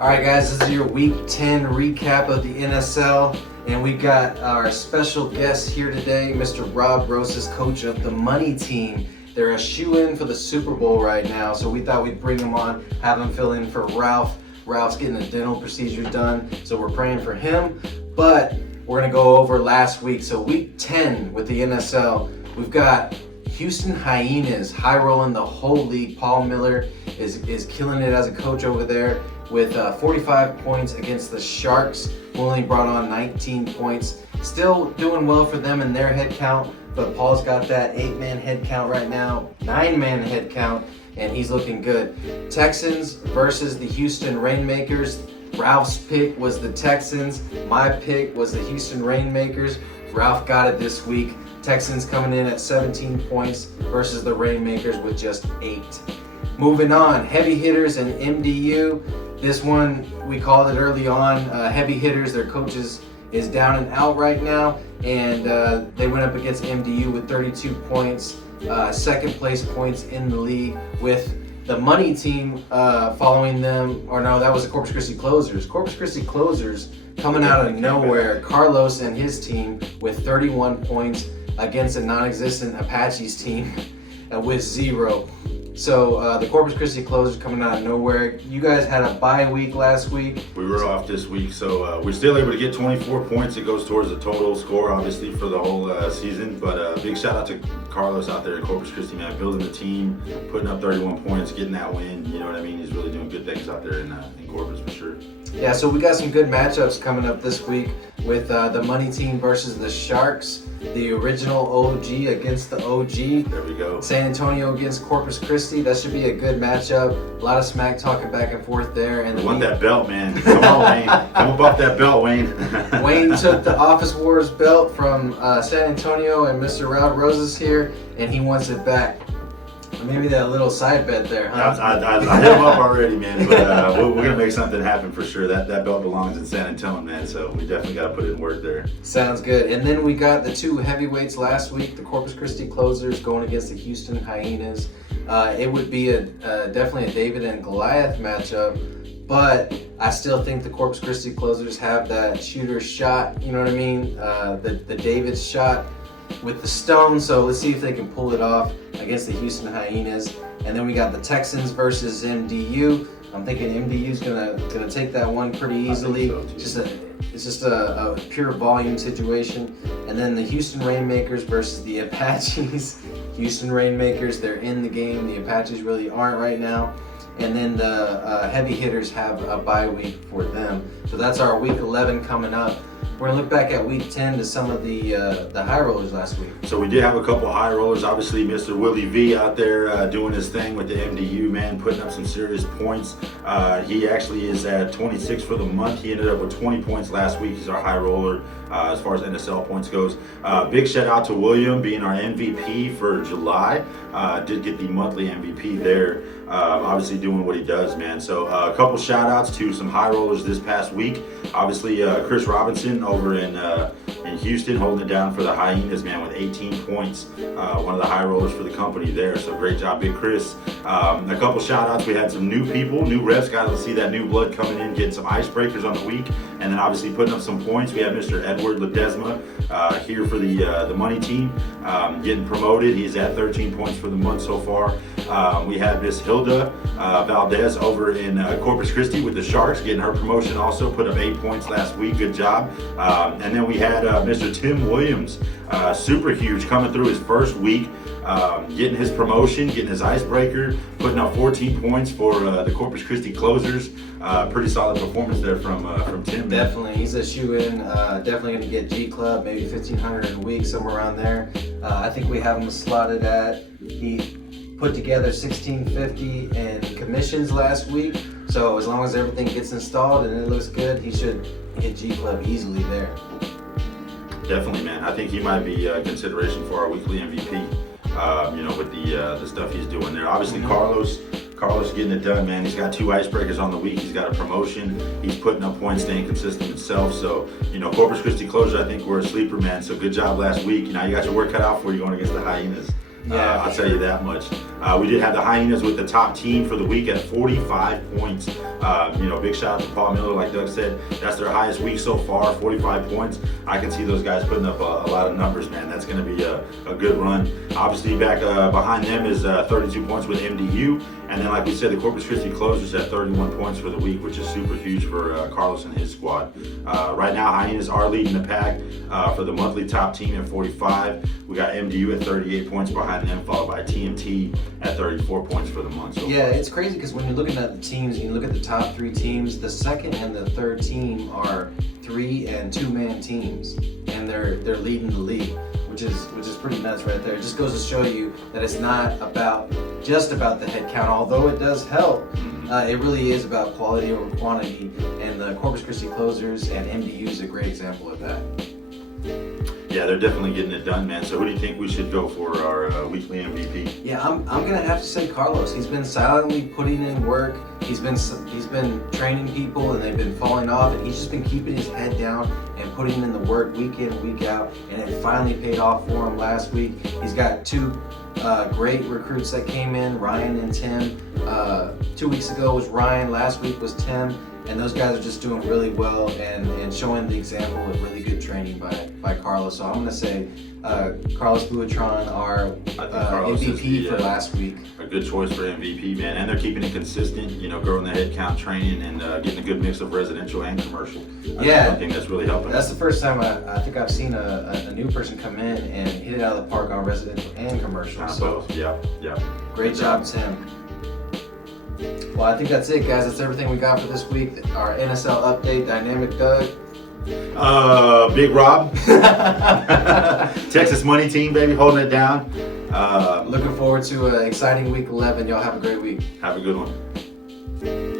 All right, guys, this is your Week 10 recap of the NSL, and we got our special guest here today, Mr. Rob Rosas, coach of the Money Team. They're a shoe-in for the Super Bowl right now, so we thought we'd bring him on, have him fill in for Ralph. Ralph's getting a dental procedure done, so we're praying for him. But we're going to go over last week. So Week 10 with the NSL, we've got Houston Hyenas high-rolling the whole league. Paul Miller is killing it as a coach over there with 45 points against the Sharks, who only brought on 19 points. Still doing well for them in their head count, but Paul's got that 8-man head count right now, 9-man head count, and he's looking good. Texans versus the Houston Rainmakers. Ralph's pick was the Texans. My pick was the Houston Rainmakers. Ralph got it this week. Texans coming in at 17 points versus the Rainmakers with just 8. Moving on, heavy hitters and MDU. This one, we called it early on. Heavy hitters, their coaches is down and out right now, and they went up against MDU with 32 points, second place points in the league, with the Money Team following them. Or no, that was the Corpus Christi Closers. Corpus Christi Closers coming out of nowhere. Carlos and his team with 31 points against a non-existent Apaches team with 0. So the Corpus Christi Closer coming out of nowhere. You guys had a bye week last week. We were off this week, so we're still able to get 24 points. It goes towards the total score, obviously, for the whole season. But big shout out to Carlos out there in Corpus Christi, man, building the team, putting up 31 points, getting that win. You know what I mean? He's really doing good things out there in Corpus for sure. Yeah, so we got some good matchups coming up this week with the Money Team versus the Sharks. The original OG against the OG. There we go. San Antonio against Corpus Christi. That should be a good matchup. A lot of smack talking back and forth there. And we want that belt, man. Come on, Wayne. Come up off that belt, Wayne. Wayne took the Office Wars belt from San Antonio and Mr. Rob Rosas here, and he wants it back. Maybe that little side bet there, huh? I hit him up already, man, but we're going to make something happen for sure. That belt belongs in San Antonio, man, so we definitely got to put it in work there. Sounds good. And then we got the 2 heavyweights last week, the Corpus Christi Closers going against the Houston Hyenas. It would be definitely a David and Goliath matchup, but I still think the Corpus Christi Closers have that shooter shot, you know what I mean? The David shot with the stone, so let's see if they can pull it off against the Houston Hyenas. And then we got the Texans versus MDU. I'm thinking MDU's gonna take that one pretty easily. It's just a pure volume situation. And then the Houston Rainmakers versus the Apaches. Houston Rainmakers, they're in the game. The Apaches really aren't right now. And then the heavy hitters have a bye week for them. So that's our Week 11 coming up. We're going to look back at Week 10 to some of the high rollers last week. So we did have a couple high rollers. Obviously, Mr. Willie V out there doing his thing with the MDU, man, putting up some serious points. He actually is at 26 for the month. He ended up with 20 points last week. He's our high roller as far as NSL points goes. Big shout out to William being our MVP for July. Did get the monthly MVP there. Obviously doing what he does, man. So a couple shout outs to some high rollers this past week. Obviously Chris Robinson over in Houston holding it down for the Hyenas, man, with 18 points. One of the high rollers for the company there. So great job, Big Chris. A couple shout outs. We had some new people, new reps, got to see that new blood coming in, getting some icebreakers on the week, and then obviously putting up some points. We have Mr. Edward Ledesma here for the Money Team, getting promoted. He's at 13 points for the month so far. We have Miss Hilda Valdez over in Corpus Christi with the Sharks, getting her promotion also, put up 8 points last week. Good job. And then we had Mr. Tim Williams, super huge, coming through his first week, getting his promotion, getting his icebreaker, putting up 14 points for the Corpus Christi Closers. Pretty solid performance there from Tim. Definitely, he's a shoe-in. Definitely going to get G Club, maybe 1,500 a week, somewhere around there. I think we have him slotted at. He put together $1,650 in commissions last week. So as long as everything gets installed and it looks good, he should hit G Club easily there. Definitely, man. I think he might be a consideration for our weekly MVP. With the stuff he's doing there. Obviously, Carlos getting it done, man. He's got 2 icebreakers on the week. He's got a promotion. He's putting up points, staying consistent himself. So, Corpus Christi Closer, I think we're a sleeper, man. So good job last week. You got your work cut out for you going against the Hyenas. I'll tell you that much. We did have the Hyenas with the top team for the week at 45 points Big shout out to Paul Miller. Like Doug said, that's their highest week so far, 45 points. I can see those guys putting up a lot of numbers, man. That's going to be a good run. Obviously, back behind them is 32 points with MDU. And then, like we said, the Corpus Christi Closers at 31 points for the week, which is super huge for Carlos and his squad. Right now, Hyenas are leading the pack for the monthly top team at 45. We got MDU at 38 points behind them, followed by TMT at 34 points for the month. So yeah, it's crazy because when you're looking at the teams, and you look at the top 3 teams, the second and the third team are 3 and 2-man teams, and they're leading the league, which is pretty nuts right there. It just goes to show you that it's not just about the head count, although it does help. It really is about quality over quantity, and the Corpus Christi Closers and MDU is a great example of that. Yeah, they're definitely getting it done, man. So who do you think we should go for our weekly MVP? Yeah, I'm gonna have to say Carlos. He's been silently putting in work. He's been training people, and they've been falling off, and he's just been keeping his head down and putting in the work week in, week out, and it finally paid off for him last week. He's got 2 great recruits that came in, Ryan and Tim. 2 weeks ago was Ryan, last week was Tim, and those guys are just doing really well and showing the example of really good training by Carlos. So I'm going to say Carlos Buitron, our MVP for last week. A good choice for MVP, man. And they're keeping it consistent, growing the head count, training, and getting a good mix of residential and commercial. I think that's really helping. That's the first time I think I've seen a new person come in and hit it out of the park on residential and commercial. So, yeah. Great job, Tim. Well, I think that's it, guys. That's everything we got for this week. Our NSL update, Dynamic Doug. Big Rob. Texas Money Team, baby, holding it down. Looking forward to an exciting week 11. Y'all have a great week. Have a good one.